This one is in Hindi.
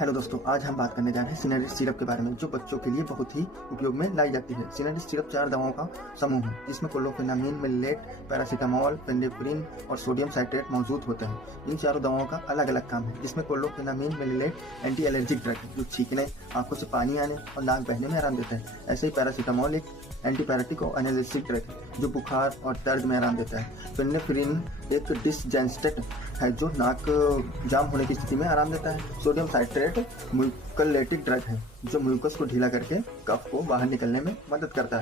हेलो दोस्तों, आज हम बात करने जा रहे हैं सिनरिस्ट सिरप के बारे में, जो बच्चों के लिए बहुत ही उपयोग में लाई जाती है। सिनरिस्ट सिरप 4 दवाओं का समूह है, जिसमें क्लोफेनामिन, मिलेट, पैरासीटामोल, फेंडेप्रिन और सोडियम साइट्रेट मौजूद होते हैं। इन चारों दवाओं का अलग अलग काम है, जिसमें क्लोफेनामिन मिलेट एंटी एलर्जिक ड्रग है, जो छींकने, आंखों से पानी आने और नाक बहने में आराम देता है। ऐसे ही पैरासीटामोल एक एंटीपैरेटिक और एनालिसिक ड्रग है, जो बुखार और दर्द में आराम देता है। फेंडेप्रिन एक डिसजेंस्टेट है, जो नाक जाम होने की स्थिति में आराम देता है। सोडियम साइट्रेट म्यूकलेटिक ड्रग है, जो म्यूकस को ढीला करके कफ को बाहर निकलने में मदद करता है।